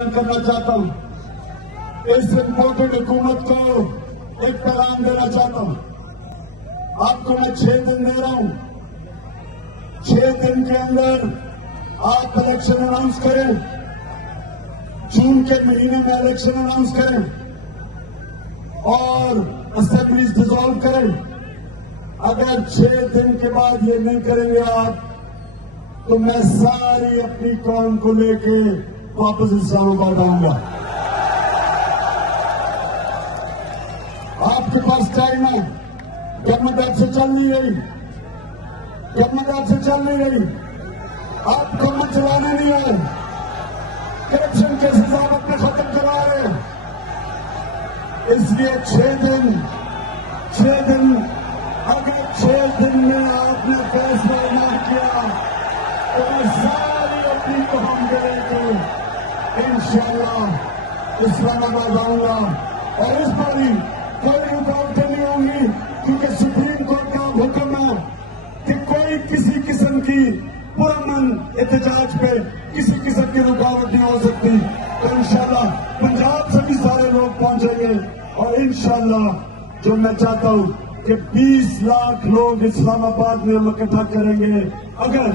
करना चाहता हूं, इस इम्पोर्टेड हुकूमत को एक पैगाम देना चाहता हूं। आपको मैं 6 दिन दे रहा हूं। 6 दिन के अंदर आप इलेक्शन अनाउंस करें, जून के महीने में इलेक्शन अनाउंस करें और असेंबलीज डिसॉल्व करें। अगर 6 दिन के बाद ये नहीं करेंगे आप, तो मैं सारी अपनी कौम को लेके वापस इस्लामाबाद आऊंगा। आपके पास टाइम है, गवर्नमेंट आपसे चल नहीं रही, गवर्नमेंट आपसे चल नहीं रही, आप गवर्नमेंट चलाने नहीं आए, करप्शन केसेस आप अपने खत्म करवा रहे हैं। इसलिए 6 दिन अगर 6 दिन में आपने फैसला ना किया तो मैं सारी अपनी कौम के लेकर इंशाअल्लाह इस्लामाबाद आऊंगा। और इस बारी कोई रुकावटें नहीं होंगी, क्योंकि सुप्रीम कोर्ट का हुक्म है कि कोई किसी किस्म की पुरअमन एहतजाज पे किसी किस्म की रुकावट नहीं हो सकती। तो इंशाअल्लाह पंजाब से भी सारे लोग पहुंचेंगे और इंशाअल्लाह जो मैं चाहता हूं कि 20 लाख लोग इस्लामाबाद में हम इकट्ठा करेंगे अगर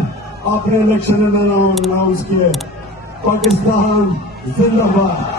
आपने इलेक्शन अनाउंस किए। पाकिस्तान जिंदाबाद।